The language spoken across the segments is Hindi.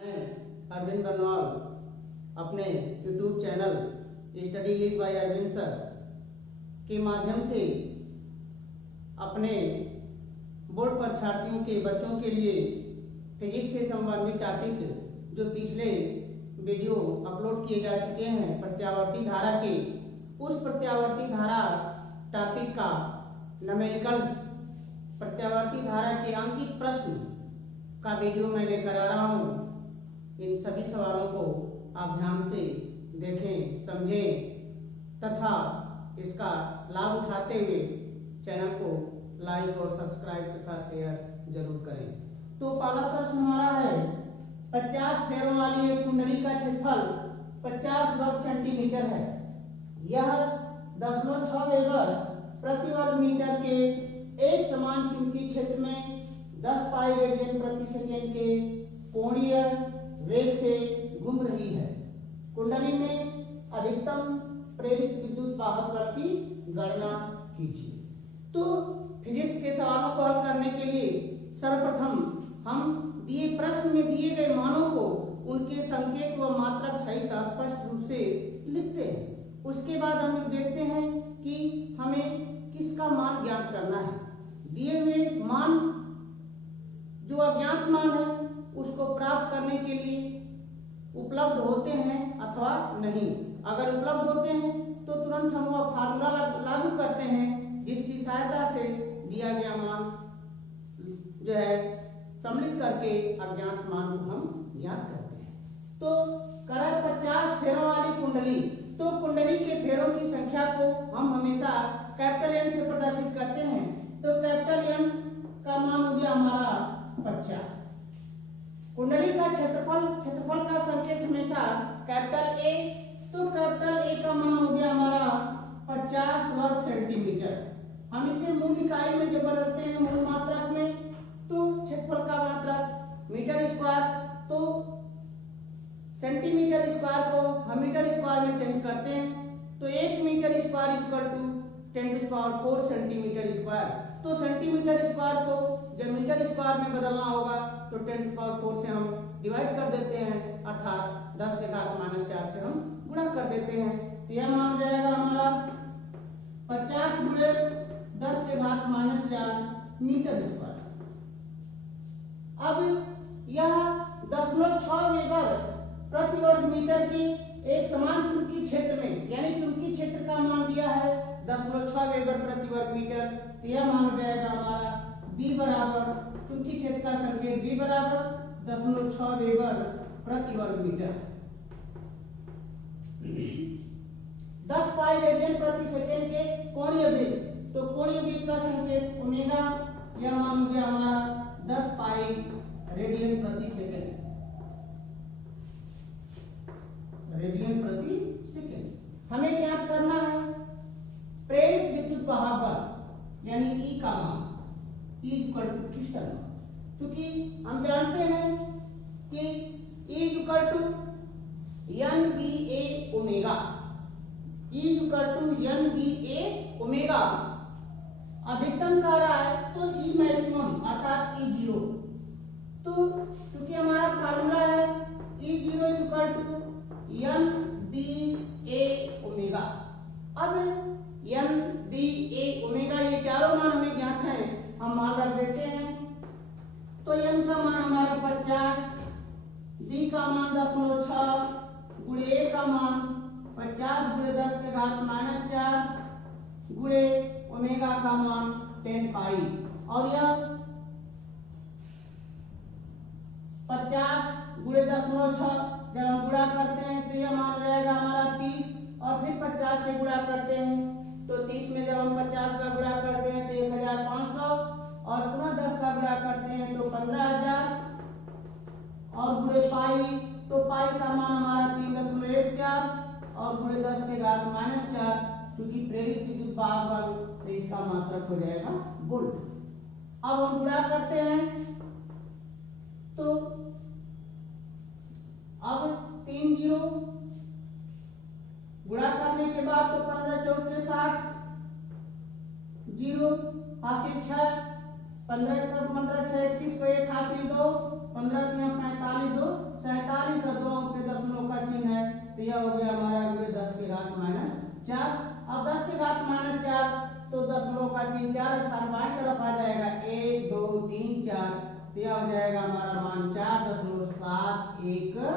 मैं अरविंद बनवाल अपने YouTube channel study league by Arvind sir के माध्यम से अपने बोर्ड परीक्षार्थियों के बच्चों के लिए फिजिक्स से संबंधित टॉपिक जो पिछले वीडियो अपलोड किए जा चुके हैं प्रत्यावर्ती धारा के, उस प्रत्यावर्ती धारा टॉपिक का न्यूमेरिकल्स प्रत्यावर्ती धारा के अंकित प्रश्न का वीडियो मैं लेकर आ रहा हूँ। इन सभी सवालों को आप ध्यान से देखें, समझें तथा इसका लाभ उठाते हुए चैनल को लाइक और सब्सक्राइब तथा शेयर जरूर करें। तो पहला प्रश्न हमारा है 50 फेरों वाली एक कुंडली का क्षेत्रफल 50 वर्ग सेंटीमीटर है। यह 10.6 वेबर प्रति वर्ग मीटर के एक समान चुंबकीय क्षेत्र में 10 पाई रेडियन प्रति सेकेंड के कोणीय वेग से घूम रही है। कुंडली में अधिकतम प्रेरित विद्युत वाहक बल की गणना कीजिए। तो फिजिक्स के सवालों को हल करने के लिए सर्वप्रथम हम दिए प्रश्न में दिए गए मानों को उनके संकेत व मात्रक सहित स्पष्ट रूप से लिखते हैं। उसके बाद हम देखते हैं कि हमें किसका मान ज्ञात करना है। दिए हुए मान जो अज्ञात मान है उसको प्राप्त करने के लिए उपलब्ध होते हैं अथवा नहीं। अगर उपलब्ध होते हैं तो तुरंत हम वह फार्मूला लागू करते हैं जिसकी सहायता से दिया गया मान जो है सम्मिलित करके अज्ञात मान को हम ज्ञात करते हैं। तो करा 50 फेरों वाली कुंडली, तो कुंडली के फेरों की संख्या को हम हमेशा कैपिटल एन से प्रदर्शित करते हैं। तो कैपिटल एन का मान हो गया हमारा 50। कुंडली का क्षेत्रफल का संकेत हमेशा कैपिटल ए, तो कैपिटल ए का मान हो गया हमारा 50 वर्ग सेंटीमीटर। हम इसे मूल इकाई में जब बदलते हैं मूल मात्रक में, तो क्षेत्रफल का मात्रक मीटर स्क्वायर, तो सेंटीमीटर स्क्वायर को हम मीटर स्क्वायर में चेंज करते हैं। तो 1 metre square equal to 10⁴ centimetre square. तो सेंटीमीटर स्क्वायर को जब मीटर स्क्वायर में बदलना होगा तो 10⁴ से हम डिवाइड कर देते हैं, अर्थात 10⁻⁻4 से हम गुणा कर देते हैं। तो यह मान जाएगा हमारा 50 × 10⁻⁻4 मीटर स्क्वायर। अब यह 10.6 वेबर प्रति वर्ग मीटर की एक समान चुंबकीय क्षेत्र में, यानी चुंबकीय क्षेत्र का मान दिया है 10.6 वेबर प्रति वर्ग मीटर। तो यह मान हो जाएगा हमारा B बराबर चुंबकीय क्षेत्र का संकेत B बराबर 10.6 वेबर प्रति वर्ग मीटर। 10 पाई रेडियन प्रति सेकेंड के कोणीय वेग, तो कोणीय वेग का संकेत ओमेगा, यह मान हो गया हमारा 10 पाई रेडियन प्रति सेकेंड, रेडियन प्रति सेकेंड। हमें ज्ञात करना है प्रेरित विद्युत वाहक बल यानी E का मान, E इक्वल टू क्रिस्टल मान, क्योंकि हम जानते हैं कि E equal to NVA omega, E equal to NVA omega. अधिकतम कह रहा है तो E मैक्सिमम अर्थात E0। तो क्योंकि हमारा फार्मूला है E0 equal to NVA omega. अब NVA ओमेगा ये चारों मान हमें ज्ञात हैं, हम मान रख देते हैं। तो n का मान हमारा 50, d का मान 10.6 गुणे a का मान 50 × 10⁻⁻4 गुणे ओमेगा का मान 10 पाई, और यह 50 × 10.6 जब हम गुणा करते हैं तो यह मान रहेगा हमारा 30, और फिर 50 से गुणा करते हैं तो 30 में जब हम 50 का गुणा करते हैं तो 1500, और पुनः 10 का गुणा करते हैं तो 15000, और गुणे पाई, तो पाई का मान हमारा 3.14 और गुणे 10⁻⁻4, क्योंकि प्रेरित विद्युत वाहक बल तो इसका मात्रक हो जाएगा वोल्ट। अब हम गुणा करते हैं तो अब 3 जीरो गुणा करने के बाद तो 15 × 4 = 60, 0 हासिल 6, 15 × 6 = 21 को 1 हासिल 2, 15 × 3 = 45, 2 47 और 2 पे दशमलव का चिन्ह है, तो यह हो गया हमारा 10 के घात -4। अब 10 के घात -4 तो दशमलव का चिन्ह 4 स्थान बाएं तरफ आ जाएगा, 1 2 3 4, तो यह हो जाएगा हमारा मान 4.71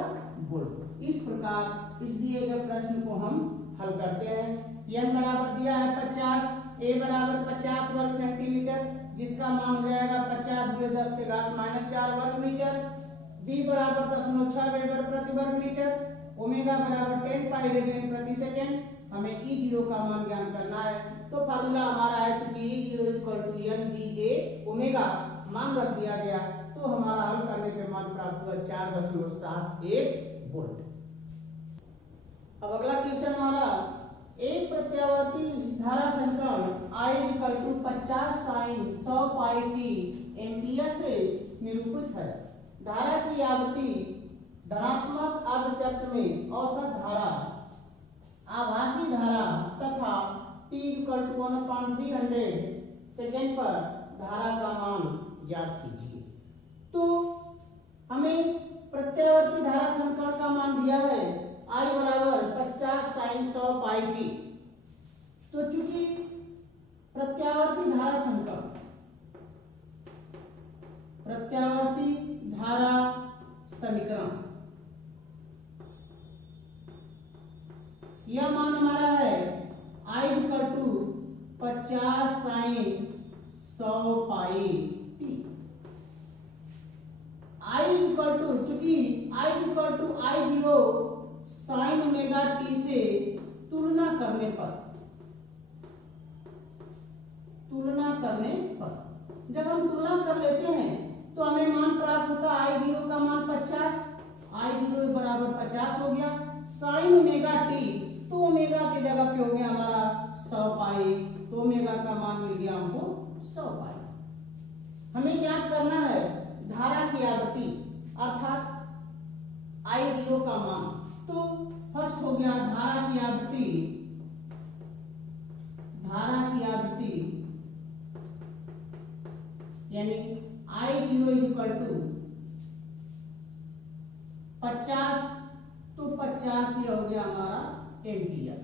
वोल्ट। इस प्रकार इस दिए गए प्रश्न को हम हल करते हैं। n बराबर दिया है 50, a बराबर 50 वर्ग सेंटीमीटर, जिसका मान हो जाएगा 50 × 10 के घात -4 वर्ग मीटर, b बराबर 0.6 वेबर प्रति वर्ग मीटर, ओमेगा बराबर 10 पाई रेडियन प्रति सेकेंड। हमें E0 का मान ज्ञात करना है, तो फार्मूला हमारा है क्योंकि E0 = m/a ओमेगा मान रख दिया गया, तो हमारा हल करने पे मान प्राप्त हुआ 4.71 वोल्ट। अब अगला क्वेश्चन हमारा, एक प्रत्यावर्ती धारा समीकरण I = 50 sin 100 pi t ampere से निरूपित है। धारा की आवृत्ति धनात्मक अर्धचक्र में औसत धारा, आभासी धारा तथा t = 1/300 सेकेंड पर धारा का मान ज्ञात कीजिए। तो हमें प्रत्यावर्ती धारा समीकरण का मान दिया है I बराबर 50 sin 100 पाई t। तो चूंकि प्रत्यावर्ती धारा समीकरण, प्रत्यावर्ती धारा समीकरण, यह मान हमारा है I = 50 sin 100 पाई t। चूंकि I I0 sin omega t से तुलना करने पर जब हम तुलना कर लेते हैं तो हमें मान प्राप्त होता है I0 का मान 50, I0 बराबर 50 हो गया, sin ओमेगा t, तो ओमेगा की जगह पे हो गया हमारा 100 पाई, तो ओमेगा का मान मिल गया हमको 100 पाई। हमें ज्ञात करना है धारा की आवृत्ति अर्थात I0 का मान। तो फर्स्ट हो गया धारा की आवृत्ति यानी I0 = 50, तो 50 ये हो गया हमारा एम्पियर।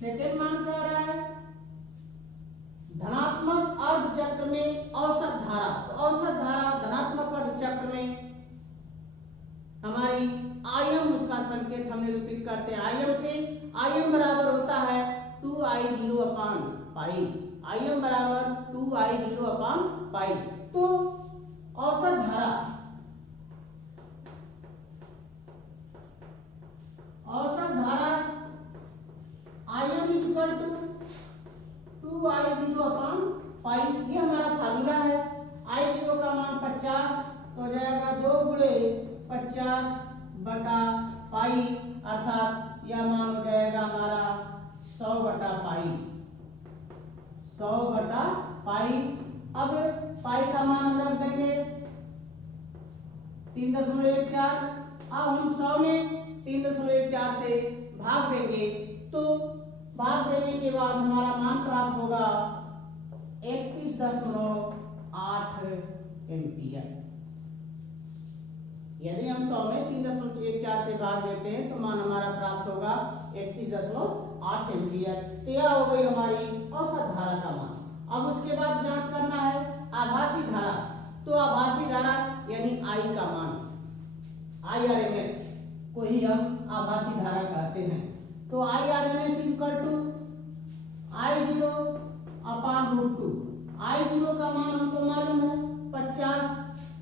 सेकेंड मान कह रहा है धनात्मक अर्धचक्र में औसत धारा, तो औसत धारा धनात्मक अर्धचक्र में हमारी Im, उसका संकेत हम निरूपित करते हैं Im से। Im बराबर होता है 2I0/पाई, Im बराबर 2I0/पाई। तो औसत धारा Im = 2I0/पाई, ये हमारा फार्मूला है। I0 का मान 50, तो हो जाएगा 2 × 50/पाई, अर्थात यह मान हो जाएगा हमारा 100/पाई, 100/पाई। अब पाई का मान हम रख देंगे 3.14। अब हम 100 में 3.14 से भाग देंगे, तो भाग देने के बाद हमारा मान प्राप्त होगा 31.8 एम्पियर। यदि हम 100 में 3.14 से भाग देते हैं तो मान हमारा प्राप्त होगा 31.8 एम्पियर। तो यह हो गई हमारी औसत धारा का मान। अब उसके बाद ज्ञात करना है आभासी धारा, तो आभासी धारा यानी I का मान, IRMS को ही हम आभासी धारा कहते हैं। तो IRMS = I0/√2। I0 का मान हमको मालूम है 50,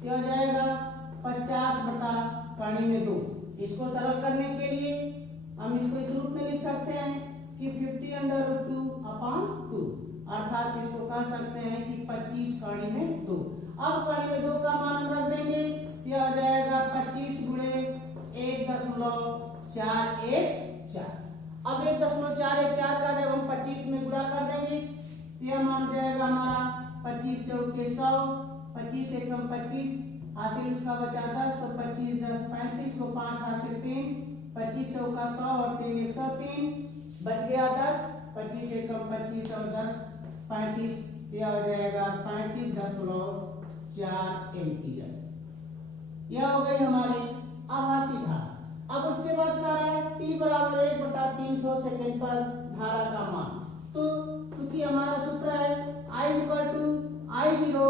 यह हो जाएगा 50/2। इसको सरल करने के लिए हम इसको इस रूप में लिख सकते हैं कि 50√2/2, अर्थात इसको कह सकते हैं कि 25/2। अब कड़ी में 2 का मान हम रख देंगे, यह हो जाएगा 25 × 1.414। अब 1.414 का जब हम 25 में गुणा कर देंगे तो यह मान हो जाएगा हमारा 25 × 100, 25 × 25 हासिल उसका बचा 10, तो 25 10 35 को 5 हासिल 3, 25 × 100 और 3 103, बच गया 10, 25 × 25 और 10 35, यह हो जाएगा 35.4 एम्पियर। यह हो गई हमारी आभासी धारा। अब उसके बाद क्या रहा है, T बराबर 1/300 सेकेंड पर धारा का मान। तो क्योंकि हमारा सूत्र है I equal to I0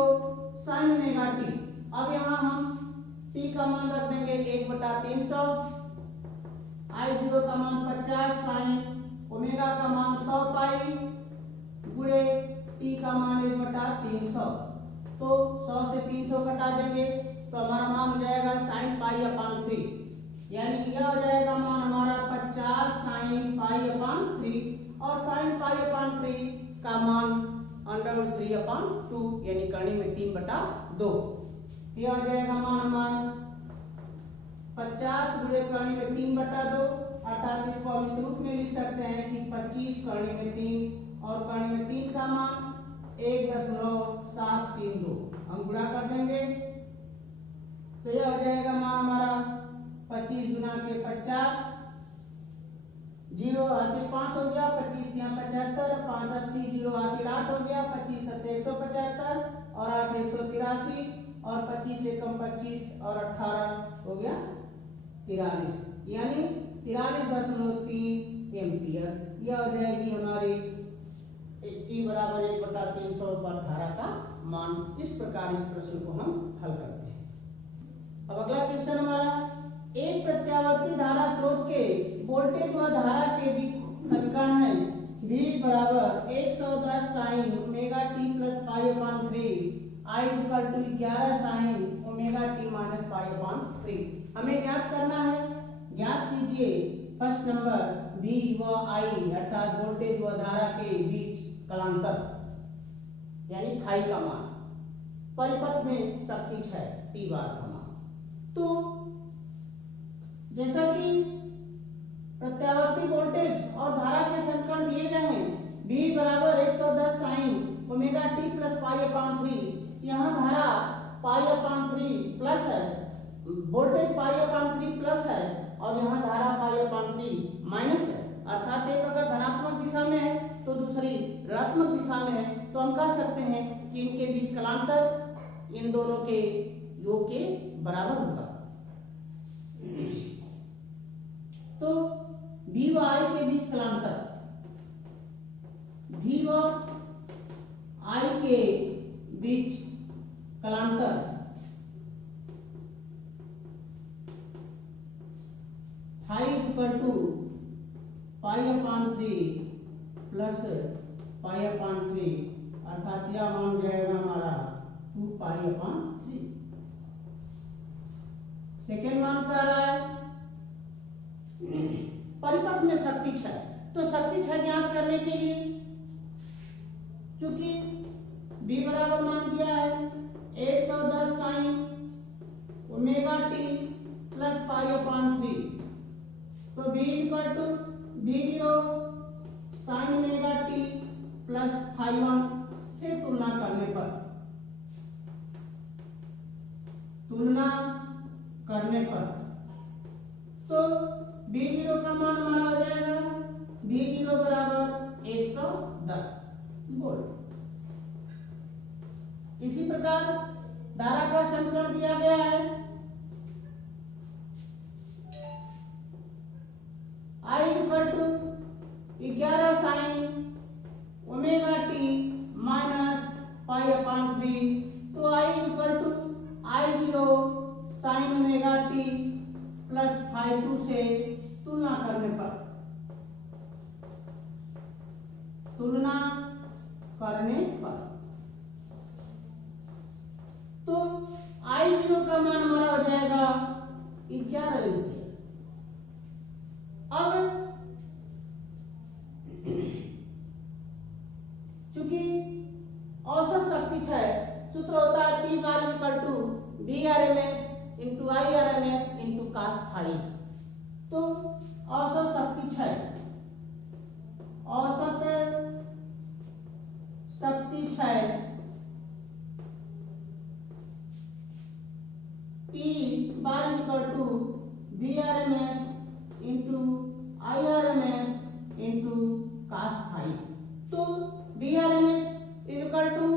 sine omega t. अब यहाँ हम T का मान रख देंगे 1/300, I0 का मान 50 साइन, ओमेगा का मान 100 पाई गुणे T का मान 1/300। तो 100 से 300 कटा देंगे तो हमारा मान हो जाएगा साइन पाई अपान 3, यानी यह हो जाएगा मान हमारा 50 साइन पाई अपान 3, और साइन पाई अपान 3 का मान √3/2, यानी करनी में 3/2। यह हो जाएगा मान हमारा 50 गुणे करनी में 3/2, अर्थात इसको हम इस रूप में लिख सकते हैं कि 25 करनी में 3 और करनी में 3 का मान 1.732। हम गुणा कर देंगे तो यह हो जाएगा मान हमारा 25 गुना के 50, 0 हाथी 5 हो गया, 25 यहाँ 75, 5 80, 0 हाथी 8 हो गया, 25 7 175 और 8 183, और 25 से कम 25 और 18 हो गया 43, यानी 43.3 एम्पियर। यह हो जाएगी हमारी T बराबर 1/300 पर धारा का मान। इस प्रकार इस प्रश्न को हम हल करते हैं। अब अगला क्वेश्चन हमारा, एक प्रत्यावर्ती धारा स्रोत के वोल्टेज व धारा के बीच समीकरण है V बराबर 110 sine omega t plus pi upon 3, I equal to 11 sine omega t minus pi upon 3। हमें ज्ञात करना है, ज्ञात कीजिए फर्स्ट नंबर V व I अर्थात वोल्टेज व धारा के बीच कलांतर यानी फाई का मान, परिपथ में शक्ति क्षय P बार का मान। तो जैसा कि प्रत्यावर्ती वोल्टेज और धारा के समीकरण दिए गए हैं, V बराबर 110 sine omega t plus pi upon 3, यहाँ धारा पाई अपान 3 प्लस है, वोल्टेज पाई अपान 3 प्लस है और यहाँ धारा पाई अपान 3 माइनस है, अर्थात एक अगर धनात्मक दिशा में है तो दूसरी ऋणात्मक दिशा में है, तो हम कह सकते हैं कि इनके बीच कलांतर इन दोनों के योग के बराबर होगा। तो V व I के बीच कलांतर, V व I के बीच कलांतर phi equal to pi upon 3 plus pi upon 3, अर्थात यह मान जाएगा हमारा 2 पाई अपान 3। सेकेंड मान क्या रहा है, परिपथ में शक्ति क्षय। तो शक्ति क्षय ज्ञात करने के लिए चूंकि V बराबर मान दिया है 110 sine omega t plus pi upon 3, तो V equal to V0 sine omega t plus phi 1 से तुलना करने पर तो V0 का मान हमारा हो जाएगा V0 बराबर 110 वोल्ट। इसी प्रकार धारा का समीकरण दिया गया है, I equal to 11 sine omega t minus pi upon 3, तो I equal to I0 sine omega t plus phi 2 से तुलना करने पर तो I0 का मान हमारा हो जाएगा 11 एम्पीयर। अब चूंकि औसत शक्ति क्षय सूत्र होता है P bar equal to VRMS into IRMS into cos phi. तो औसत शक्ति क्षय P bar equal to VRMS into IRMS into cos phi. तो VRMS equal to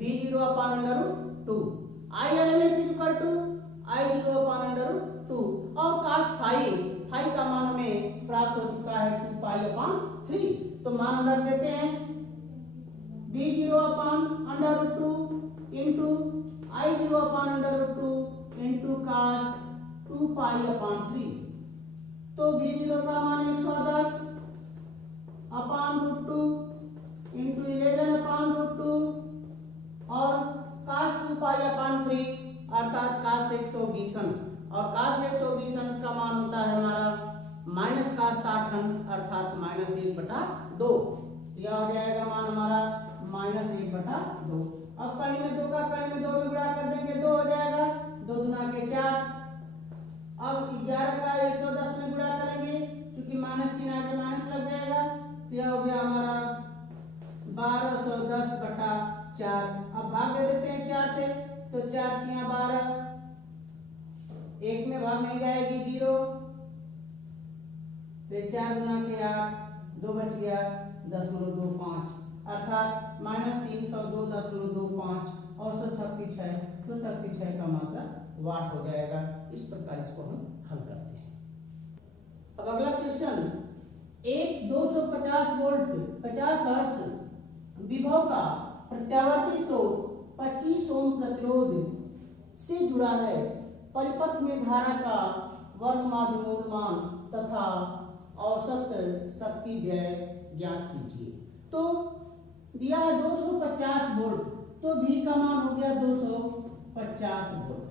V0 upon √2, IRMS equal to I0 upon √2, और 3। तो मान हम रख देते हैं b0 upon √2 into I0 upon √2 into cos 2 pi upon 3। तो b0 का मान 110 अपॉन √2 इंटू 11 अपॉन √2 और cos 2 पाई अपॉन 3 अर्थात cos 120 अंश, और cos 120 अंश का मान होता है हमारा माइनस cos 60 अंश अर्थात -1/2। यह हो जाएगा मान हमारा -1/2। अब कड़ी में 2 का कड़ी में 2 में गुणा कर देंगे 2 हो जाएगा, 2 दूना के 4। अब 11 का 110 में गुणा करेंगे क्योंकि माइनस चिन्ह आगे माइनस लग जाएगा, तो यह हो गया हमारा 1210/4। अब भाग दे देते हैं 4 से, तो 4 × 12, 1 में भाग नहीं जाएगी 0, फिर 4 गुना के 8, 2 बच गया 0.25 अर्थात -302.25 औसत शक्ति 6, तो शक्ति 6 का मात्रा वाट हो जाएगा। इस प्रकार इसको हम हल करते हैं। अब अगला क्वेश्चन, एक 250 वोल्ट 50 हर्ट्ज विभव का प्रत्यावर्ती स्रोत 25 ओम प्रतिरोध से जुड़ा है। परिपथ में धारा का वर्गमाध्य मूलमान तथा औसत शक्ति व्यय ज्ञात कीजिए। तो दिया है 250 वोल्ट, तो V का मान हो गया 250 वोल्ट।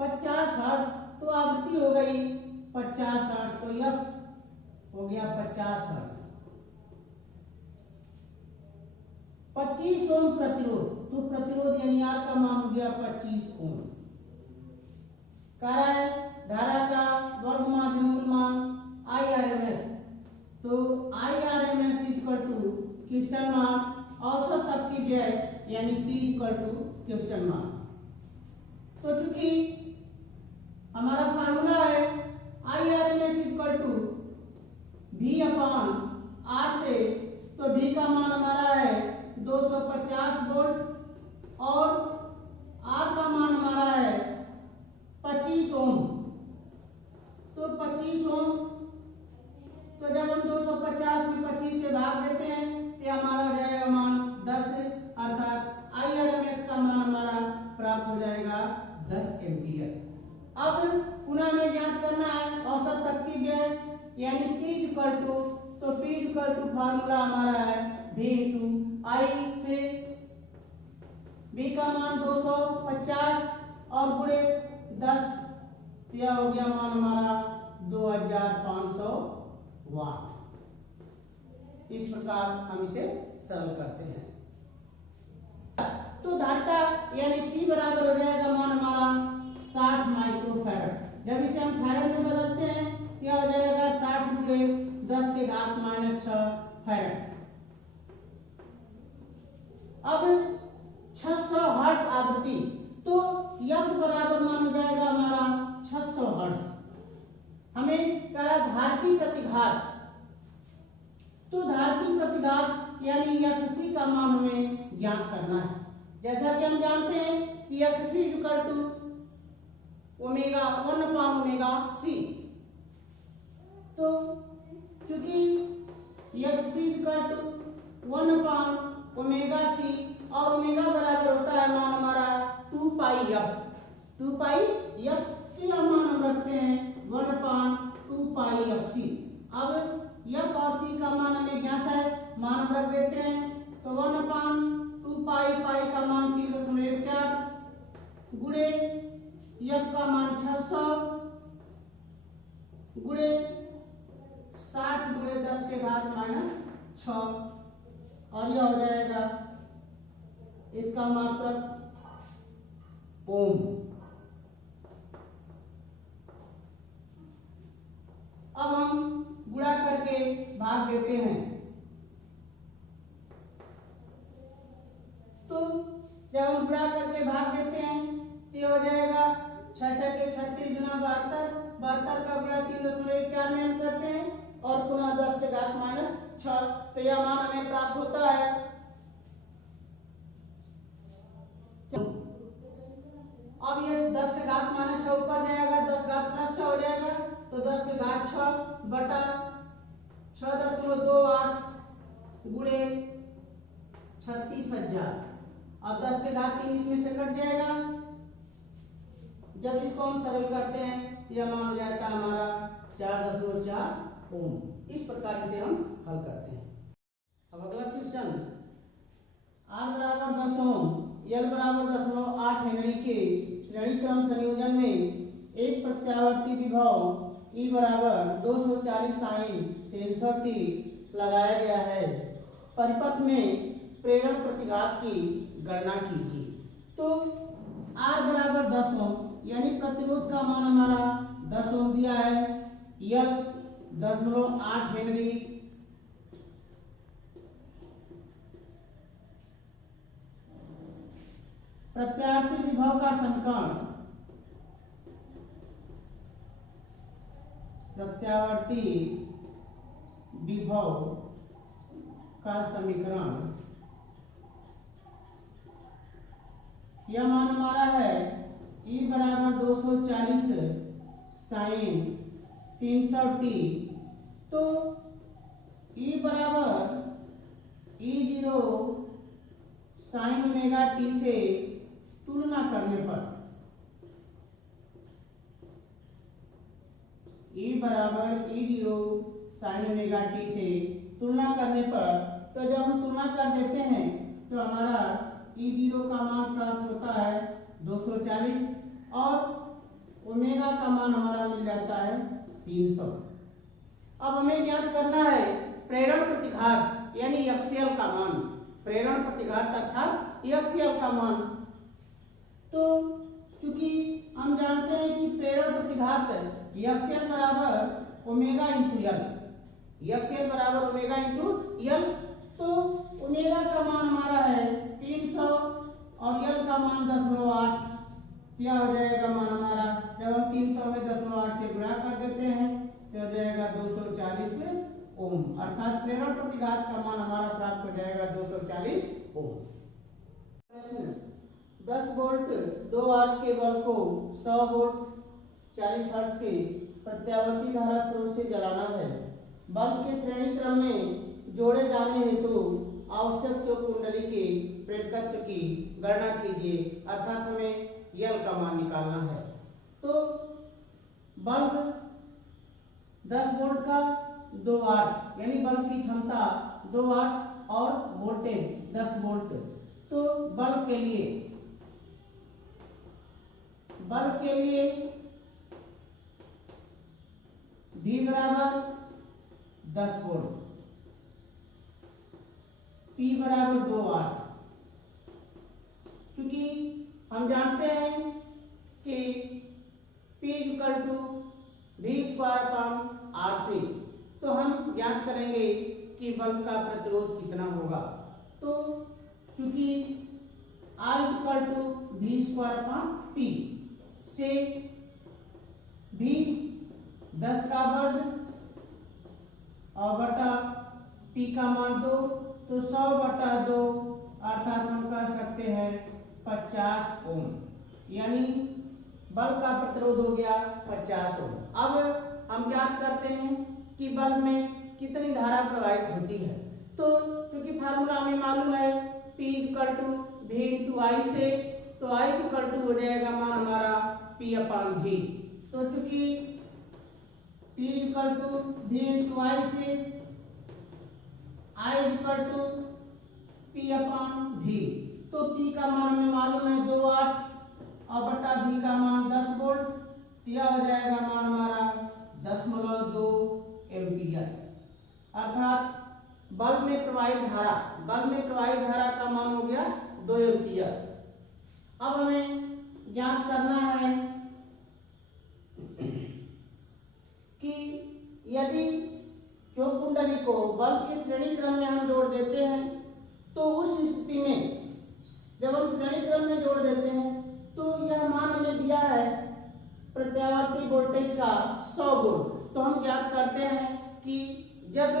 50 हर्ट्ज तो आवृत्ति हो गई 50 हर्ट्ज, तो यह हो गया 50 हर्ट्ज। 25 ओम प्रतिरोध, तो प्रतिरोध यानी R का मान हो गया 25 ओम। कह रहा है धारा का वर्गमाध्य मूलमान IRMS, तो IRMS equal to question mark औसत शक्ति व्यय यानी P equal to question mark. तो चूंकि हमारा फार्मूला है IRMS equal to V upon R से, तो V का मान हमारा है 250 वोल्ट और R का मान हमारा है 25 ओम। तो 25 ओम, तो जब हम 250 में 25 से भाग देते हैं तो हमारा हो जाएगा मान 10, अर्थात IRMS का मान हमारा प्राप्त हो जाएगा 10 एम्पीयर। अब पुनः हमें ज्ञात करना है औसत शक्ति व्यय यानी P इक्वल टू, तो P इक्वल टू फार्मूला हमारा है V इंटू I से V का मान 250 और गुणे 10, यह हो गया मान हमारा 2500 वाट। इस प्रकार हम इसे सरल करते हैं। तो धारिता यानी C बराबर हो जाएगा मान हमारा 60 माइक्रोफैरड। जब इसे हम फैरड में बदलते हैं क्या हो जाएगा 60 गुणे 10⁻⁶ फैरड। अब 600 हर्ट्ज आवृत्ति, तो F बराबर मान हो जाएगा हमारा 600 हर्ट्ज। हमें कहा धारिती प्रतिघात, तो धारिती प्रतिघात यानी XC का मान हमें ज्ञात करना है। जैसा कि हम जानते हैं कि XC इक्वल टू ओमेगा 1/ओमेगा C। तो क्योंकि XC इक्वल टू 1/ओमेगा C और ओमेगा बराबर होता है मान हमारा 2 पाई F। 2 पाई F के मान हम रखते हैं 1/2 पाई FC। अब F और C का मान हमें ज्ञात है, मान हम रख देते हैं, तो 1/2 पाई, पाई का मान 3.14 गुणे F का मान 600 गुणे 60 गुणे 10⁻⁶ और यह हो जाएगा इसका मात्रक ओम। अब हम गुणा करके भाग देते हैं, तो जब हम गुणा करके भाग देते हैं तो हो जाएगा 6 के 36 गुना 72, 72 का गुणा 3.14 में हम करते हैं और पुनः 10⁻⁶, तो यह मान हमें प्राप्त होता है। अब ये 10⁻⁶ ऊपर जाएगा, 10⁻⁶ हो जाएगा, तो हम सरल करते हैं, यह मान हो जाता है हमारा 4.4 ओम। इस प्रकार से हम हल करते हैं। अब अगला क्वेश्चन, R बराबर 10 ओम, L बराबर 10.8 हेनरी के श्रेणी क्रम संयोजन में एक प्रत्यावर्ती विभव E बराबर 240 साइन 300t लगाया गया है। परिपथ में प्रेरण प्रतिघात की गणना कीजिए। तो R बराबर 10 ओम यानी प्रतिरोध का मान हमारा 10 ओम दिया है, L 10.8 हेनरी, प्रत्यावर्ती विभव का समीकरण, प्रत्यावर्ती विभव का समीकरण, यह मान हमारा है E बराबर 240 साइन 300t। तो E बराबर E0 साइन ओमेगा टी से तुलना करने पर, E बराबर E0 साइन ओमेगा टी से तुलना करने पर, तो जब हम तुलना कर देते हैं तो हमारा E0 का मान प्राप्त होता है 240 और ओमेगा का मान हमारा मिल जाता है 300। अब हमें ज्ञात करना है प्रेरण प्रतिघात यानी एक्सएल का मान, प्रेरण प्रतिघात अर्थात एक्सएल का मान। तो क्योंकि हम जानते हैं कि प्रेरण प्रतिघात एक्सएल बराबर ओमेगा इंटू एल, एक्सएल बराबर ओमेगा इंटू एल। तो ओमेगा का मान हमारा है 300 और एल का मान 10.8, क्या हो जाएगा मान हमारा, जब हम 300 में 10.8 से गुणा कर देते हैं तो हो जाएगा 240 ओम, अर्थात प्रेरण प्रतिघात का मान हमारा प्राप्त हो जाएगा 240 ओम। प्रश्न, 10 वोल्ट 2 वाट के बल्ब को 100 वोल्ट 40 हर्ट्ज के प्रत्यावर्ती धारा स्रोत से जलाना है। बल्ब के श्रेणी क्रम में जोड़े जाने हेतु आवश्यक चौक कुंडली के प्रेरकत्व की गणना कीजिए, अर्थात हमें यल का मान निकालना है। तो बल्ब 10 वोल्ट का 2 वाट यानी बल्ब की क्षमता 2 वाट और वोल्टेज 10 वोल्ट। तो बल्ब के लिए V बराबर 10 वोल्ट, P बराबर 2 वाट। क्योंकि हम जानते हैं कि P equal to V square upon R से, तो हम ज्ञात करेंगे कि बल्ब का प्रतिरोध कितना होगा। तो क्योंकि R equal to V square upon P से V 10 का वर्ग और बटा P का मान 2, तो 100 बटा 2 अर्थात हम कह सकते हैं 50 ओम, यानी बल्ब का प्रतिरोध हो गया 50 ओम। अब हम ज्ञात करते हैं कि बल्ब में कितनी धारा प्रवाहित होती है। तो क्योंकि फार्मूला हमें मालूम है P equal to V into I से, तो I इक्वल टू हो जाएगा मान हमारा P अपॉन V। तो चूंकि P equal to V into I से I equal to P upon V, तो P का मान हमें मालूम है 2 वाट और बटा V का मान 10 वोल्ट, यह हो जाएगा मान हमारा 10.2 एम्पियर। अर्थात बल्ब में प्रवाहित धारा का मान हो गया 2 एम्पियर। अब हमें ज्ञात करना है कि यदि चौक कुंडली को बल्ब के श्रेणी क्रम में हम जोड़ देते हैं, तो उस स्थिति में जब हम श्रेणी क्रम में जोड़ देते हैं तो यह मान हमें दिया है प्रत्यावर्ती वोल्टेज का 100 वोल्ट। तो हम ज्ञात करते हैं कि जब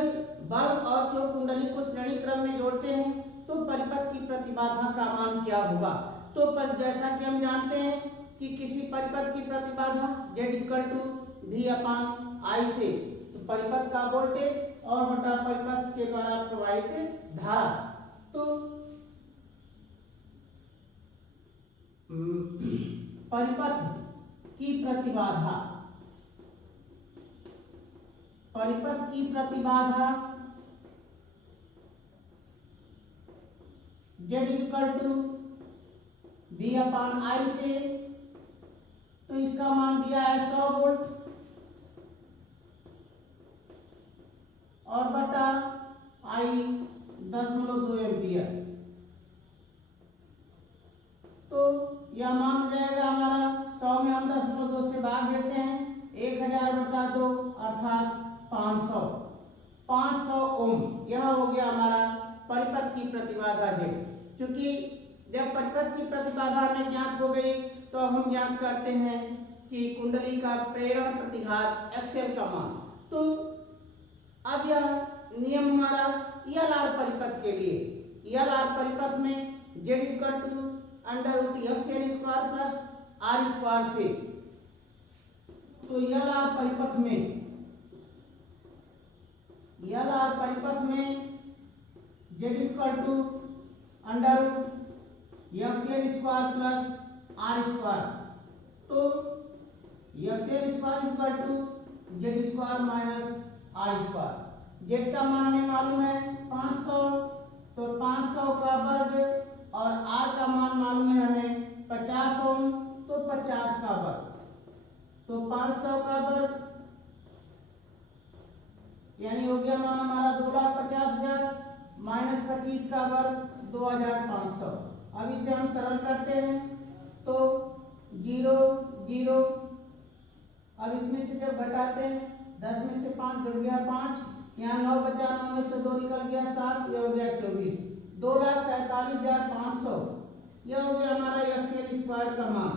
बल्ब और चौक कुंडली को श्रेणी क्रम में जोड़ते हैं तो परिपथ की प्रतिबाधा का मान क्या होगा। तो पर जैसा कि हम जानते हैं कि किसी परिपथ की प्रतिबाधा Z equal to V upon I से, तो परिपथ का वोल्टेज और बटा परिपथ के द्वारा प्रवाहित धारा। तो परिपथ की प्रतिबाधा, परिपथ की प्रतिबाधा Z equal to V upon I से, तो इसका मान दिया है 100 वोल्ट और बटा I 10.2 एम्पियर। तो यह मान हो जाएगा हमारा 100 में हम 10.2 से भाग देते हैं, 1000 बटा 2 अर्थात 500 ओम। यह हो गया हमारा परिपथ की प्रतिबाधा Z। क्योंकि जब परिपथ की प्रतिबाधा हमें ज्ञात हो गई तो अब हम ज्ञात करते हैं कि कुंडली का प्रेरण प्रतिघात XL का मान। तो अब यह नियम हमारा ELR परिपथ के लिए, ELR परिपथ में Z equal to under XL square plus R square से, तो ELR परिपथ में Z equal to under XL square plus R square, तो XL square equal to Z square minus R square. Z का मान हमें मालूम है 500, तो 500 का वर्ग और R का मान मालूम है हमें 50 ओम, तो 50 का वर्ग, तो 500 का वर्ग यानी हो गया मान हमारा 2,50,000 माइनस 25 का वर्ग 2,500। अब इसे हम सरल करते हैं तो 0 0, अब इसमें से जब घटाते हैं 10 में से 5 घट गया 5, यहाँ 9 बचा, 9 में से 2 निकल गया 7, यह हो गया 24, 2,47,500। यह हो गया हमारा XL स्क्वायर का मान।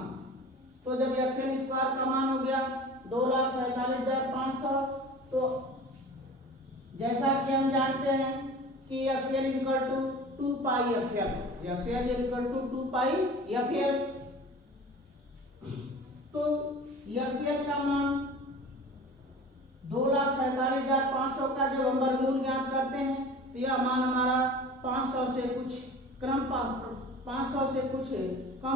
तो जब XL स्क्वायर का मान हो गया 2,47,500, तो जैसा कि हम जानते हैं कि XL equal to 2 pi FL, XL equal to 2 pi FL। तो XL का मान 2,47,500 का जब हम वर्गमूल ज्ञात करते हैं तो यह मान हमारा 500 से कुछ कम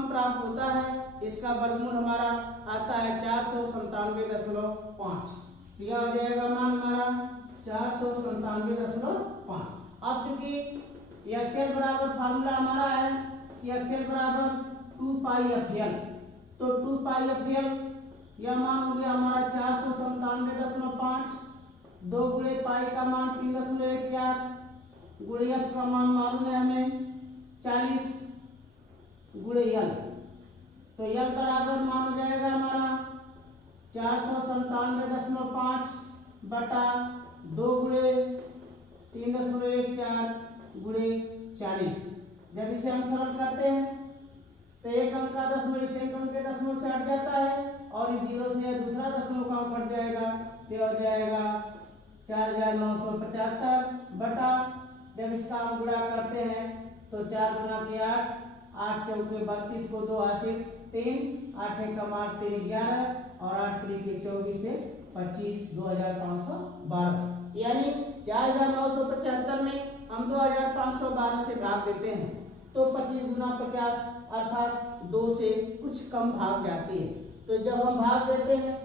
प्राप्त होता है। इसका वर्गमूल हमारा आता है 497.5, यह हो जाएगा मान हमारा 497.5। अब चूंकि XL बराबर फार्मूला हमारा है कि XL बराबर 2 पाई FL, तो 2 पाई FL यह मान हो गया हमारा 497.5, 2 गुणे पाई का मान 3.14 गुणे F का मान मालूम है हमें 40 गुणे L, तो L बराबर मान हो जाएगा हमारा 497.5 बटा 2 गुणे 3.14 गुणे 40। जब इसे हम सरल करते हैं तो एक अंक का दशमलव इस एक अंक के दशमलव से हट जाता है और इस 0 से दूसरा दशमलव का अंक हट जाएगा, तो हो जाएगा 4,975 बटा, जब इसका हम गुणा करते हैं तो 4 गुना के 8, 8 चौके 32 को 2 हासिल 3, 8 एकम 8 3 11 और 8 3 के 24 से 25, 2,512, यानी 4,975 में हम 2,512 से भाग देते हैं तो 25 गुना 50 अर्थात 2 से कुछ कम भाग जाती है। तो जब हम भाग देते हैं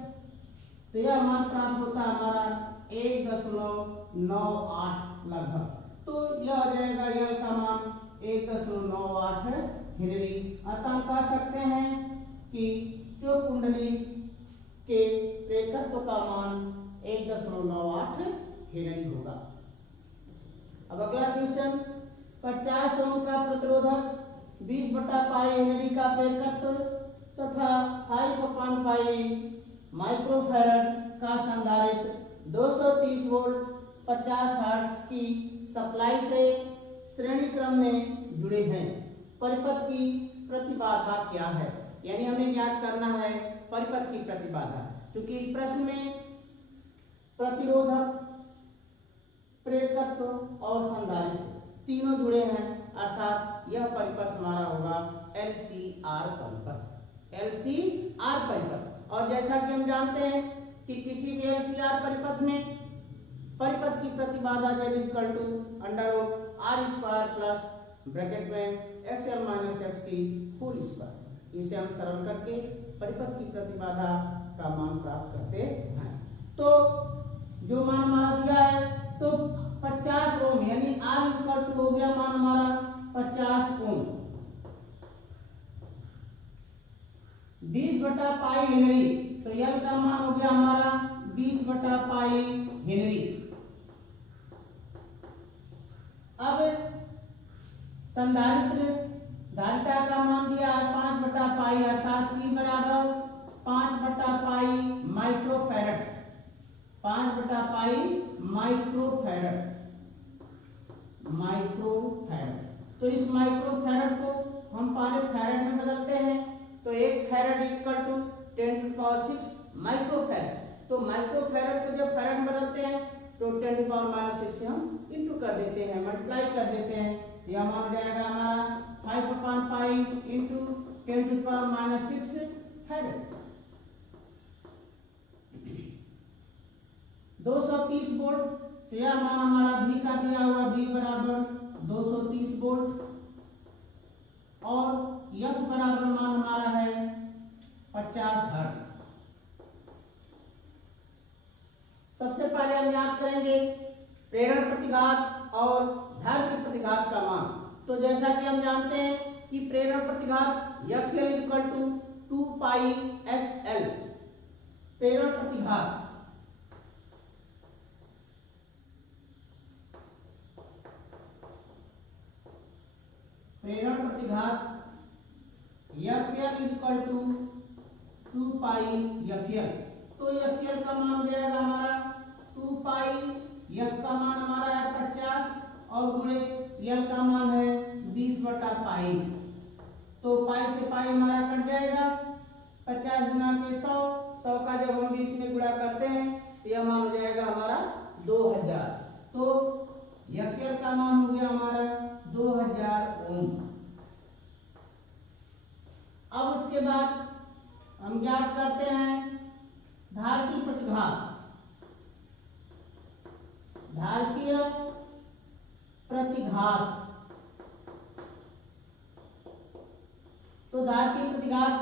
तो यह मान प्राप्त होता है हमारा 1.98 लगभग, तो यह हो जाएगा L का मान 1.98 हेनरी। अतः हम कह सकते हैं कि जो कुंडली के प्रेरकत्व का मान 1.98 हेनरी होगा। अब अगला क्वेश्चन, 50 ओम का प्रतिरोधक 20 बटा पाई हेनरी का प्रेरकत्व तथा 5/पाई माइक्रोफैरड का संधारित्र 230 वोल्ट 50 हर्ट्ज की सप्लाई से श्रेणी क्रम में जुड़े हैं। परिपथ की प्रतिबाधा क्या है, यानी हमें ज्ञात करना है परिपथ की प्रतिबाधा। क्योंकि इस प्रश्न में प्रतिरोधक, प्रेरकत्व और संधारित्र तीनों जुड़े हैं, अर्थात यह परिपथ हमारा होगा LCR परिपथ, LCR परिपथ। और जैसा कि हम जानते हैं कि किसी भी LCR परिपथ में परिपथ की प्रतिबाधा Z equal to √R square plus bracket में XL minus XC whole square. इसे हम सरल करके परिपथ की प्रतिबाधा का मान प्राप्त करते हैं। तो जो मान हमारा दिया है तो 50 ओम यानी R इक्वल टू हो गया मान हमारा 50 ओम, 20 बटा पाई हेनरी, तो L का मान हो गया हमारा 20 बटा पाई हेनरी। अब संधारित्र धारिता का मान दिया है 5 बटा पाई अर्थात C बराबर 5 बटा पाई माइक्रोफैरड, 5 बटा पाई माइक्रोफैरड। तो इस माइक्रोफैरड को हम पहले फैरड में बदलते हैं, तो 1 फैरड इक्वल टू 10⁻6 माइक्रोफैरड। तो माइक्रोफैरड को जब फैरड में बदलते हैं तो 10⁻6 से हम इंटू कर देते हैं, मल्टीप्लाई कर देते हैं। यह मान हो जाएगा हमारा 5/पाई इंटू 10⁻6 फैरड। 230 वोल्ट, तो यह मान हमारा V का दिया हुआ V बराबर 230 वोल्ट और F बराबर मान हमारा है 50 हर्ट्ज। सबसे पहले हम याद करेंगे प्रेरण प्रतिघात और धारित्र प्रतिघात का मान। तो जैसा कि हम जानते हैं कि प्रेरण प्रतिघात XL इक्वल टू 2 FL। प्रेरण प्रतिघात XL इक्वल टू 2 FL। तो XL का मान हो जाएगा हमारा 2 F का मान हमारा है 50 और गुणे L का मान है 20 बटा पाई। तो पाई से पाई हमारा कट जाएगा, 50 गुना के 100, 100 का जब हम 20 में गुणा करते हैं तो यह मान हो जाएगा हमारा 2000। तो XL का मान हो गया हमारा 2000 ओम। अब उसके बाद हम ज्ञात करते हैं धारितीय प्रतिघात। धारितीय प्रतिघात, तो धारितीय प्रतिघात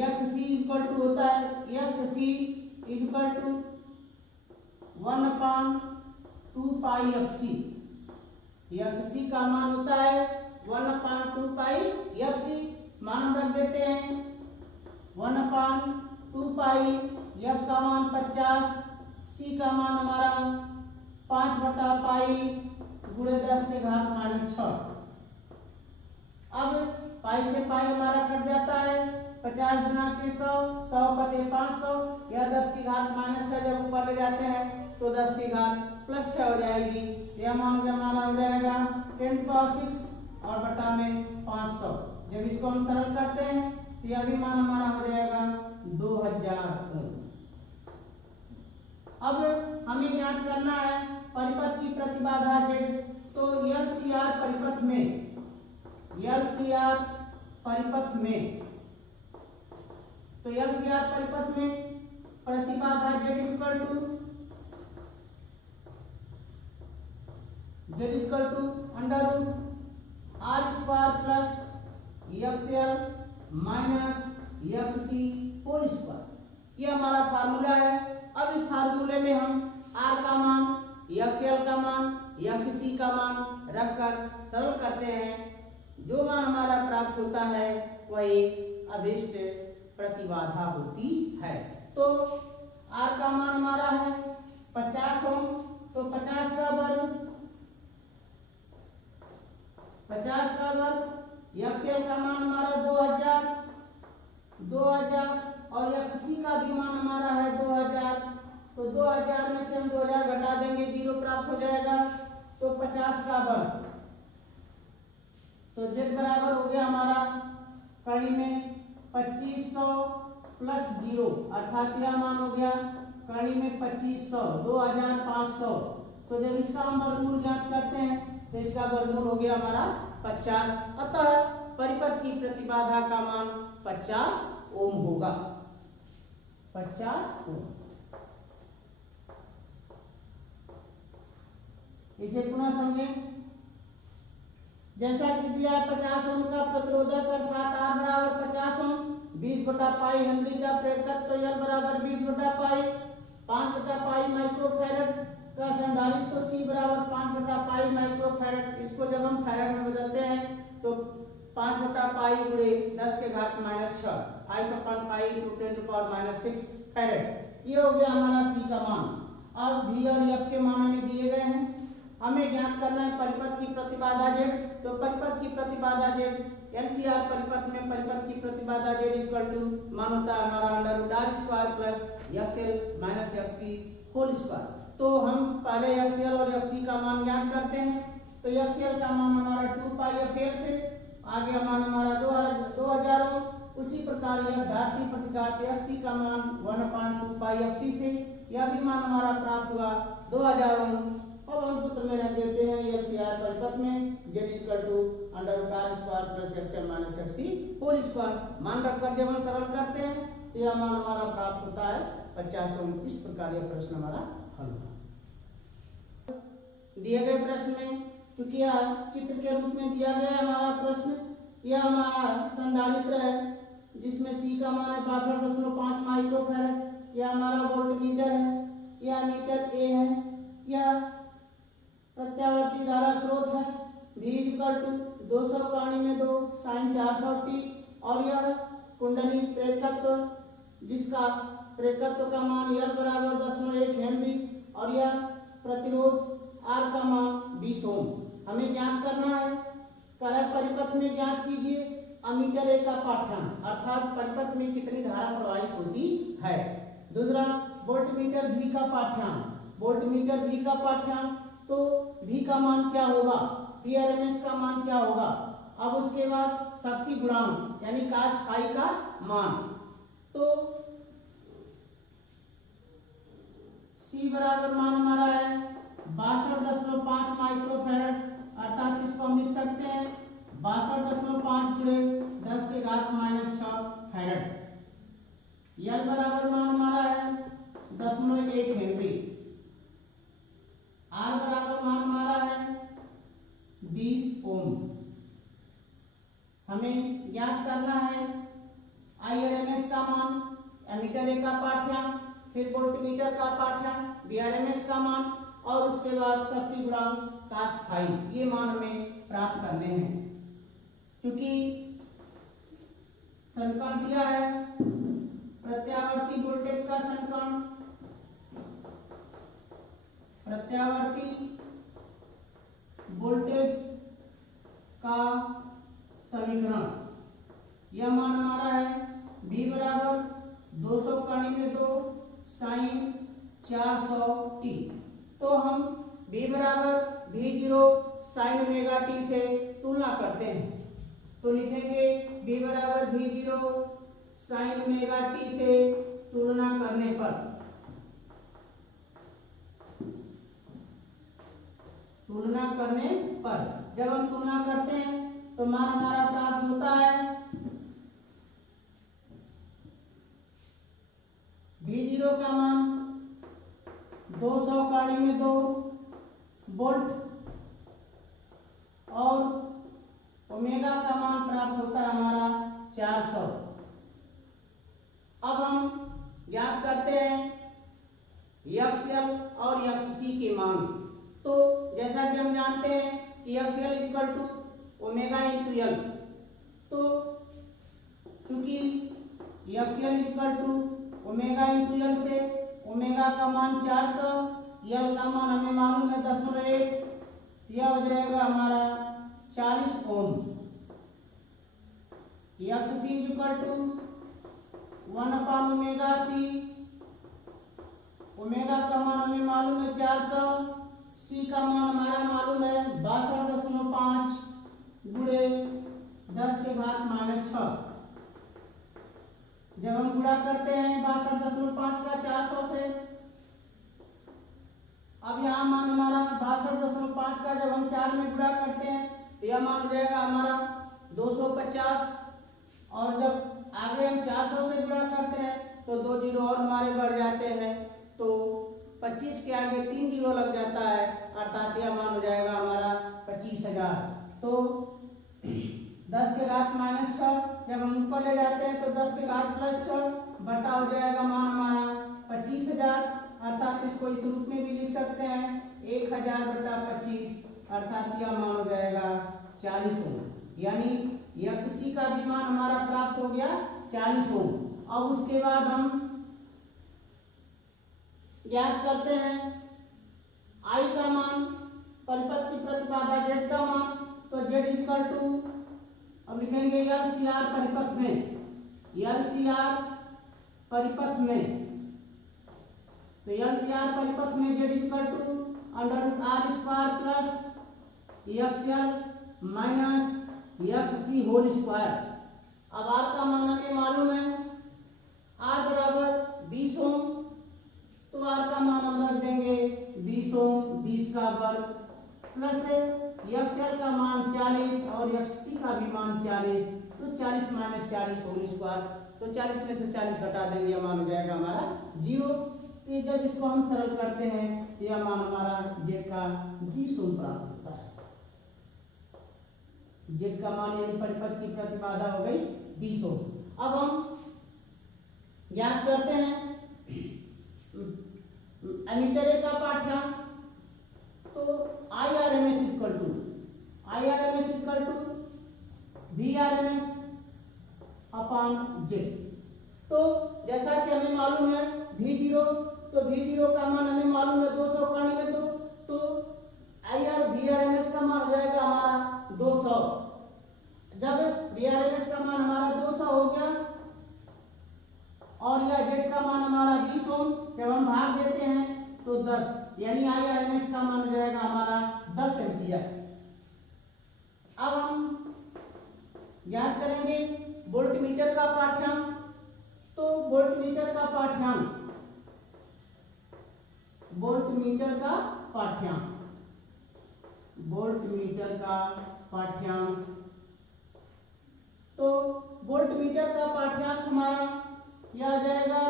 XC इक्वल टू होता है XC equal to 1/2 pi FC। XC का मान होता है 1/2 पाई FC। मान हम रख देते हैं 1/2 पाई, F का मान 50, C का मान हमारा 5 बटा पाई गुणे 10⁻6। अब पाई से पाई हमारा कट जाता है, 50 गुना के 100, 100 बटे 500, यह 10⁻6 जब ऊपर ले जाते हैं तो 10⁻+6 हो जाएगी। यह मान हमारा हो जाएगा 10⁻6 और बटा में 500। जब इसको हम सरल करते हैं तो यह भी मान हमारा हो जाएगा 2000 ओम। अब हमें ज्ञात करना है परिपथ की प्रतिबाधा Z। तो LCR परिपथ में तो LCR परिपथ में प्रतिबाधा Z equal to √R² plus XL minus XC whole square. यह हमारा फार्मूला है। अब इस फार्मूले में हम R का मान, XL का मान, XC का मान रखकर सरल करते हैं। जो मान हमारा प्राप्त होता है वही अभिष्ट प्रतिबाधा होती है। तो R का मान हमारा है 50 ओम, तो 50 का वर्ग XL का मान हमारा 2000 और XC का भी मान हमारा है 2000। तो 2000 में से हम 2000 घटा देंगे, 0 प्राप्त हो जाएगा। तो 50 का वर्ग, तो Z बराबर हो गया हमारा कड़ी में 2500 प्लस 0 अर्थात यह मान हो गया कड़ी में 2500 2500। तो जब इसका हम वर्गमूल ज्ञात करते हैं तो इसका वर्गमूल हो गया हमारा 50। अतः परिपथ की प्रतिबाधा का मान 50 ओम होगा, 50 ओम। इसे पुनः समझें। जैसा कि दिया है 50 ओम का प्रतिरोधक अर्थात R बराबर 50 ओम, 20/पाई हेनरी का प्रेरकत्व तो L बराबर 20/पाई, 5/पाई माइक्रोफैरड का संधारित्व तो C बराबर 5/पाई माइक्रोफैरड। इसको जब हम फैरड में बदलते हैं तो 5/पाई गुणे 10 के घात -6 5/पाई × 10⁻⁶ फैरड। ये हो गया हमारा C का मान। अब V और F के मान हमें दिए गए हैं। हमें ज्ञात करना है परिपथ की प्रतिबाधा Z। तो परिपथ की प्रतिबाधा Z LCR परिपथ में परिपथ की प्रतिबाधा Z इक्वल टू मान होता है हमारा √r² plus XL minus XC whole square. तो हम पहले XL और XC का मान ज्ञात करते हैं। तो XL का मान हमारा 2πfL से, आगे मान हमारा 2000 ओम। उसी प्रकार यह घात की प्रतिघात XC का मान 1/2πfC से, यह भी मान हमारा प्राप्त हुआ 2000 ओम। अब हम सूत्र में रख देते हैं LCR परिपथ में Z equal to √r² plus XL minus XC whole square. मान रखकर जब हम सरल करते हैं तो यह मान हमारा प्राप्त होता है 50 ओम। इस प्रकार यह प्रश्न हमारा हल हुआ। दिए गए प्रश्न में क्योंकि यह चित्र के रूप में दिया गया है हमारा प्रश्न, यह हमारा संधारित्र है जिसमें C का मान है 62.5 माइक्रोफैरड। यह हमारा वोल्टमीटर है, यह मीटर A है, यह प्रत्यावर्ती धारा स्रोत है V equal to 200 × 2 sin 400t। और यह कुंडली प्रेरकत्व जिसका प्रेरकत्व का मान L बराबर 10.1 हेनरी और यह प्रतिरोध R का मान 20 ओम। हमें ज्ञात करना है करक परिपथ में ज्ञात कीजिए अमीटर A का पाठ्यांक, अर्थात परिपथ में कितनी धारा प्रवाहित होती है। दूसरा वोल्टमीटर V का पाठ्यांक, वोल्टमीटर V का पाठ्यांक तो V का मान क्या होगा, Vrms का मान क्या होगा। अब उसके बाद शक्ति गुणांक यानी cos फाई का मान, तो C बराबर मान हमारा है 62.5 माइक्रोफैरड, अर्थात इसको हम लिख सकते हैं 62.5 गुणे 10 के घात -6 फैरड। L बराबर मान हमारा है 10.1 हेनरी। R बराबर मान हमारा है 20 ओम। हमें ज्ञात करना है Irms का मान, एमीटर A का पाठ्यांक, फिर वोल्टमीटर का पाठ्यांक, Vrms का मान और उसके बाद शक्ति गुणांक cos फाई। ये मान हमें प्राप्त करने हैं। क्योंकि समीकरण दिया है प्रत्यावर्ती वोल्टेज का समीकरण, प्रत्यावर्ती वोल्टेज का समीकरण, यह मान हमारा है V बराबर 200 × 2 sin 400t। तो हम V बराबर V0 sin ω-t से तुलना करते हैं तो लिखेंगे V बराबर V0 sin ω-t से तुलना करने पर, तुलना करने पर जब हम तुलना करते हैं तो मान हमारा प्राप्त होता है V0 का मान 200 × 2 वोल्ट और ओमेगा का मान प्राप्त होता है हमारा 400। अब हम ज्ञात करते हैं XL और XC के मान। तो जैसा कि हम जानते हैं कि XL equal to omega into L, तो क्योंकि XL equal to omega into L से ओमेगा का मान 400, L का मान हमें मालूम है 10.1, यह हो जाएगा हमारा 40 ओम। XC इक्वल टू 1/ओमेगा C, ओमेगा का मान हमें मालूम है 400, C का मान हमारा मालूम है 62.5 गुणे 10 के घात -6। जब हम गुणा करते हैं 62.5 का 400 से, अब यहाँ मान हमारा 62.5 का जब हम 4 में गुणा करते हैं तो यह मान हो जाएगा हमारा 250 और जब आगे हम 400 से गुणा करते हैं तो 2 जीरो और हमारे बढ़ जाते हैं, तो 25 के आगे 3 जीरो लग जाता है, अर्थात यह मान हो जाएगा हमारा 25,000। तो 10 के घात -6 जब हम ऊपर ले जाते हैं तो 10 की घात प्लस 6 बटा हो जाएगा मान हमारा 25,000, अर्थात इसको इस रूप में भी लिख सकते हैं 1000 बटा 25, अर्थात यह मान हो जाएगा 40 ओम। यानी XC का भी मान हमारा प्राप्त हो गया 40 ओम। अब उसके बाद हम ज्ञात करते हैं I का मान, परिपथ की प्रतिबाधा Z का मान, तो Z इक्वल टू अब लिखेंगे LCR परिपथ में, LCR परिपथ में, तो LCR परिपथ में Z equal to √R square plus XL minus XC whole square. अब R का मान हमें मालूम है, R बराबर 20 ओम, तो R का मान हम रख देंगे 20 ओम, 20 का वर्ग प्लस XL का मान 40 और XC का भी मान 40, तो 40 माइनस 40 होल स्क्वायर, तो 40 में से 40 घटा देंगे, यह मान हो जाएगा हमारा 0। तो जब इसको हम सरल करते हैं तो यह मान हमारा Z का 20 ओम प्राप्त होता है। Z का मान यानी परिपथ की प्रतिबाधा हो गई 20 ओम। अब हम ज्ञात करते हैं एमीटर ए का पाठ्यांक, तो IRMS equal to VRMS upon Z। तो जैसा कि हमें मालूम है V0, तो V0 का मान हमें मालूम है 292, तो VRMS का मान हो जाएगा हमारा 200। जब VRMS का मान हमारा 200 हो गया और यह Z का मान हमारा 20 ओम, जब हम भाग देते हैं तो 10, यानी IRMS का मान हो जाएगा हमारा 10 एम्पियर। अब हम ज्ञात करेंगे वोल्टमीटर का पाठ्यांक, तो वोल्टमीटर का पाठ्यांक तो वोल्टमीटर का पाठ्यांक हमारा यह आ जाएगा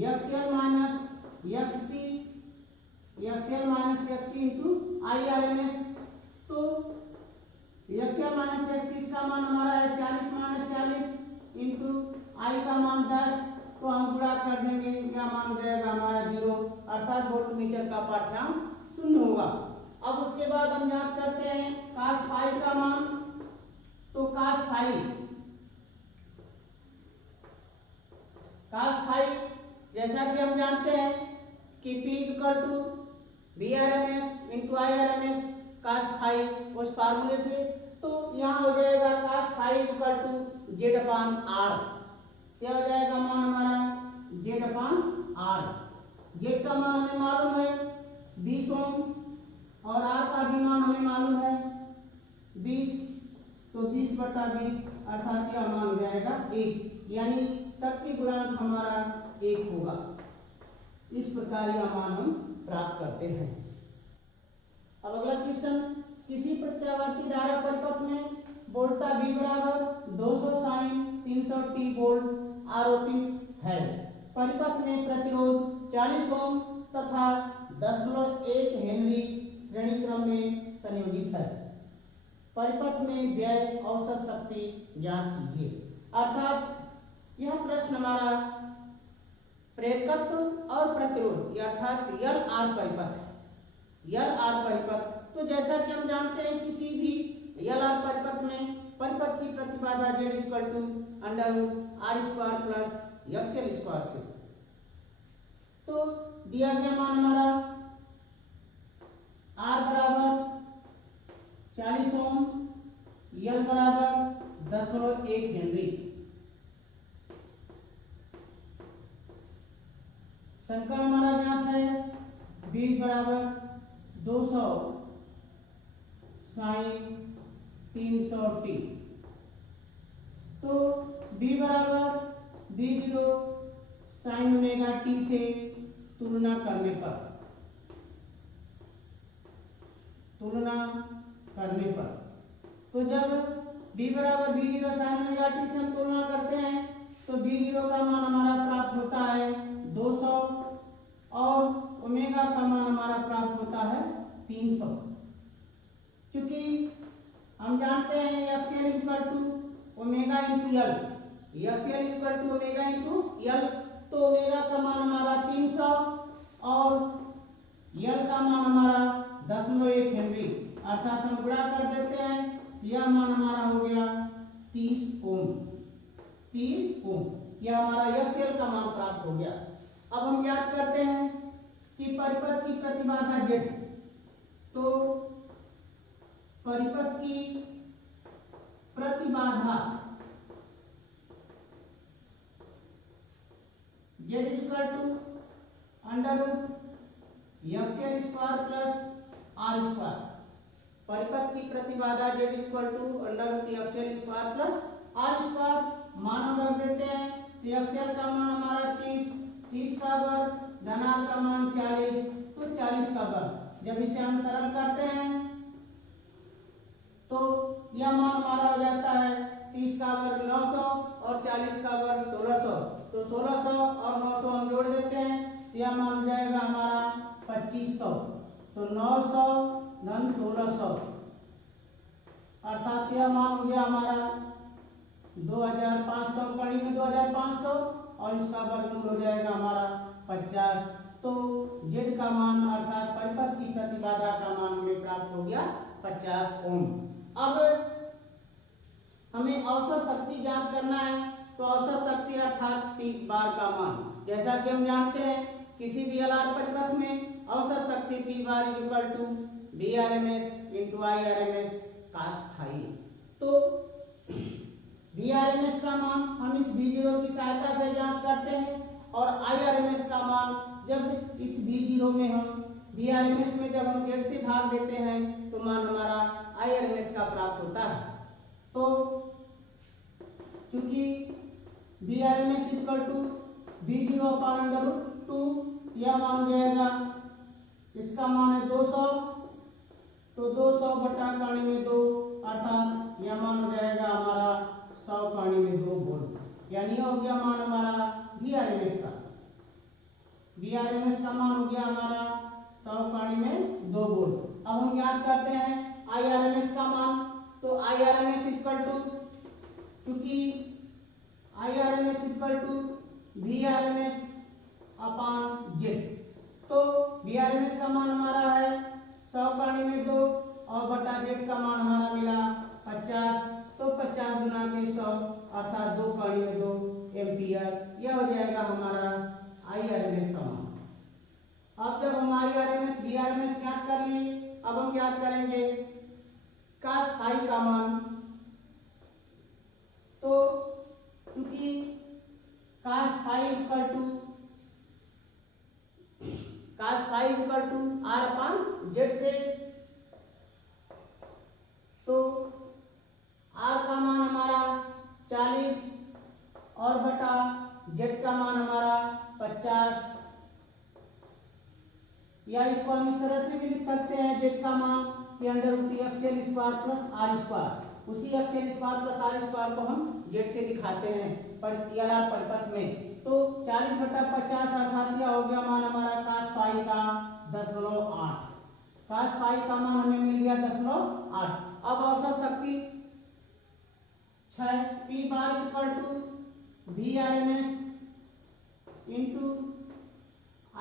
XL minus XC into IRMS। तो XL माइनस XC का मान हमारा है 40 माइनस 40 इंटू I का मान 10, तो हम गुणा कर देंगे, क्या मान हो जाएगा हमारा 0, अर्थात वोल्टमीटर का पाठ्यांक 0 होगा। अब उसके बाद हम ज्ञात करते हैं cos फाई का मान, तो cos फाई जैसा कि हम जानते हैं कि P equal to VRMS into IRMS cos phi, उस फार्मूले से, तो यहाँ हो जाएगा cos phi equal to Z upon R। क्या हो जाएगा मान हमारा Z अपान R। Z का मान हमें मालूम है 20 ओम और R का भी मान हमें मालूम है 20, तो 20 बटा 20, अर्थात यह मान हो जाएगा 1, यानी शक्ति गुणांक हमारा 1 होगा। इस प्रकार यह मान हम प्राप्त करते हैं। अब अगला क्वेश्चन, किसी प्रत्यावर्ती धारा परिपथ में वोल्टता V बराबर 200 sin 300 t वोल्ट आरोपित है। परिपथ में प्रतिरोध 40 ओम तथा 10.1 हेनरी श्रेणी क्रम में संयोजित है। परिपथ में व्यय औसत शक्ति ज्ञात कीजिए। अर्थात यह प्रश्न हमारा प्रेरकत्व और प्रतिरोध अर्थात LR परिपथ है। LR परिपथ, तो जैसा कि हम जानते हैं किसी भी LR परिपथ में परिपथ की प्रतिबाधा Z equal to √R square plus XL square से, तो दिया गया मान हमारा R बराबर 40 ओम, L बराबर 10.1 हेनरी। संकर हमारा ज्ञात है V बराबर 200 sin 300 t, तो V बराबर V0 sin ओमेगा t से तुलना करने पर, तो जब V बराबर V0 sin ओमेगा t से हम तुलना करते हैं तो V0 का मान हमारा प्राप्त होता है 200 और ओमेगा का मान हमारा प्राप्त होता है 300। क्योंकि हम जानते हैं XL equal to omega into L, XL equal to omega into L. तो ओमेगा का मान हमारा 300 और एल का मान हमारा 0.1 हेनरी, अर्थात हम गुणा कर देते हैं, यह मान हमारा हो गया 30 ओम। 30 ओम यह हमारा एक्सएल का मान प्राप्त हो गया। अब हम याद करते हैं कि परिपथ की प्रतिबाधा Z, तो परिपथ की प्रतिबाधा Z equal to under root XL square plus R square. परिपथ की प्रतिबाधा Z equal to under root XL square plus R square. मान हम रख देते हैं, तो एक्सएल का मान हमारा 30 का वर्ग, धनार का मान 40, तो 40 का वर्ग। जब इसे हम सरल करते हैं तो यह मान हमारा हो जाता है 30 का वर्ग 900 और 40 का वर्ग 1600, तो 1600 और 900 हम जोड़ देते हैं, यह मान हो जाएगा हमारा 2500। तो 900 धन 1600 अर्थात यह मान हो गया हमारा 2500, कड़ी में 2500 और इसका वर्गमूल हो जाएगा हमारा 50। तो Z का मान अर्थात परिपथ की प्रतिबाधा का मान हमें प्राप्त हो गया 50 ओम। अब हमें औसत शक्ति ज्ञात करना है, तो औसत शक्ति अर्थात पीक बार का मान, जैसा कि हम जानते हैं किसी भी एलआर परिपथ में औसत शक्ति P bar equal to Vrms into Irms cos phi. तो Vrms का मान हम इस V0 की सहायता से ज्ञात करते हैं और Irms का मान जब इस V0 में हम Vrms में जब हम Z से भाग देते हैं तो मान हमारा Irms का प्राप्त होता है। तो क्योंकि Vrms equal to V0 upon under root 2, यह मान हो जाएगा, इसका मान है 200, तो 200 बटा कड़ी में 2 अर्थात यह मान हो जाएगा हमारा 100 कड़ी में 2 वोल्ट, यानी हो गया मान हमारा Vrms का। Vrms का मान हो गया हमारा 100 कड़ी में 2 वोल्ट। अब हम याद करते हैं Irms का मान, तो Irms इक्वल टू, क्योंकि Irms equal to Vrms upon Z, तो Vrms का मान हमारा है 100 कड़ी में 2 और बटा Z का मान हमारा मिला 50, तो 50 गुना के 100 अर्थात 2 कड़ी में 2 एम्पियर, यह हो जाएगा हमारा Irms का मान। अब जब हम Irms Vrms ज्ञात कर लिए, अब हम ज्ञात करेंगे cos फाई का मान। तो क्योंकि cos phi equal to R upon Z से, तो R का मान हमारा 40 और बटा Z का मान हमारा 50, या इसको हम इस तरह से भी लिख सकते हैं Z का मान कि under root XL square plus R square. उसी XL square plus R square को हम Z से दिखाते हैं पर एलआर परिपथ में। तो 40 बटा 50 अर्थात यह हो गया मान हमारा cos फाई का 0.8। cos फाई का मान हमें मिल गया 0.8। अब औसत शक्ति 6 P bar equal to Vrms into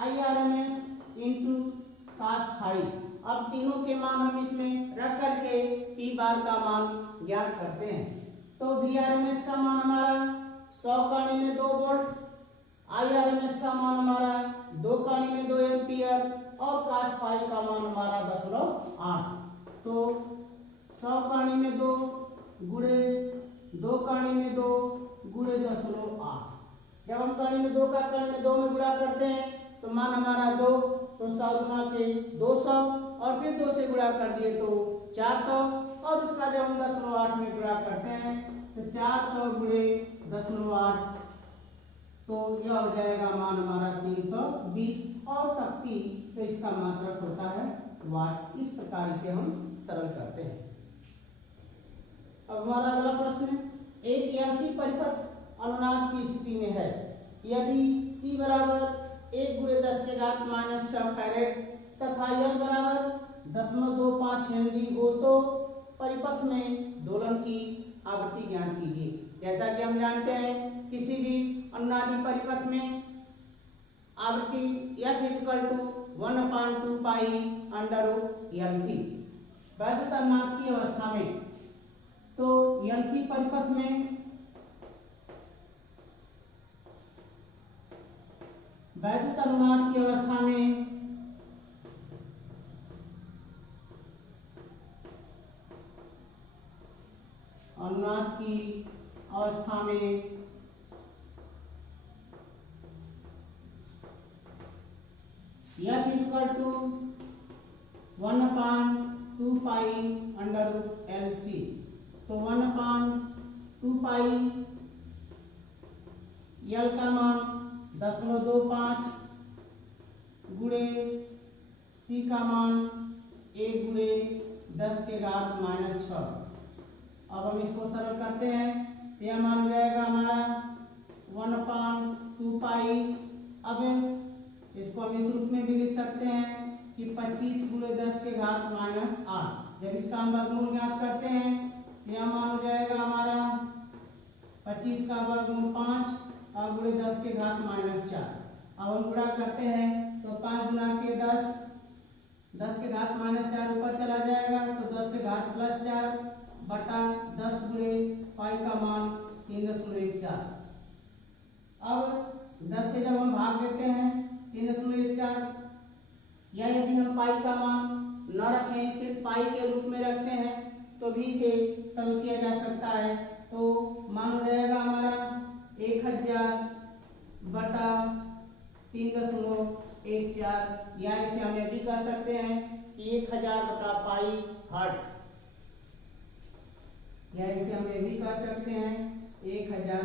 Irms into cos phi. अब तीनों के मान हम इसमें रख करके पी बार का मान ज्ञात करते हैं। तो Vrms का मान हमारा 100 कड़ी में 2 वोल्ट, Irms का मान हमारा 2 कड़ी में 2 एम्पियर और cos फाई का मान हमारा 0.8। तो 100 कड़ी में 2 गुणे 2 कड़ी में 2 गुणे 0.8। जब हम कड़ी में 2 का कड़ी में 2 में गुणा करते हैं तो मान हमारा 2, तो 100 गुना के 200 और फिर 2 से गुणा कर दिए तो 400 और उसका जब हम 0.8 में गुणा करते हैं तो 400 गुणे 0.8, तो यह हो जाएगा मान हमारा 320 और शक्ति तो इसका मात्रक होता है वाट। इस प्रकार इसे हम सरल करते हैं। अब हमारा अगला प्रश्न, एक एलसी परिपथ अनुनाद की स्थिति में है, यदि C बराबर 1×10⁻⁻6 फैरेड तथा L बराबर 0.25 हेनरी हो तो परिपथ में दोलन की आवृत्ति ज्ञात कीजिए। जैसा कि हम जानते हैं किसी भी अनुनादी परिपथ में आवृत्ति F = 1/2 पाई अंडर LC। वैद्युत अनुनाद की अवस्था में तो LC परिपथ में वैद्युत अनुनाद की अवस्था में F = 1/2 पाई अंडर LC। तो 1/2 पाई L का मान 0.25 गुणे C का मान 1 गुणे 10⁻⁻⁶। अब हम इसको सरल करते हैं तो यह मान हो जाएगा हमारा 1/2 पाई। अब इसको हम इस रूप में भी लिख सकते हैं कि 25 गुणे 10⁻⁸। जब इसका हम वर्गमूल ज्ञात करते हैं तो यह मान हो जाएगा हमारा 25 का वर्गमूल 5 और गुणे 10⁻⁴। अब हम गुणा करते हैं तो 5 गुणा के 10 10⁻⁴ ऊपर चला जाएगा तो 10⁻+4 बटा 10 गुणे पाई का मान 3.14। अब 10 से जब हम भाग देते हैं 3.14 या यदि हम पाई का मान न रखें सिर्फ पाई के रूप में रखते हैं तो भी इसे सरल किया जा सकता है। तो मान हो जाएगा हमारा 1000 बटा 3.14 या इसे हम यह भी कह सकते हैं कि 1000 बटा पाई हर्ट्ज, या इसे हम ये भी कह सकते हैं 1000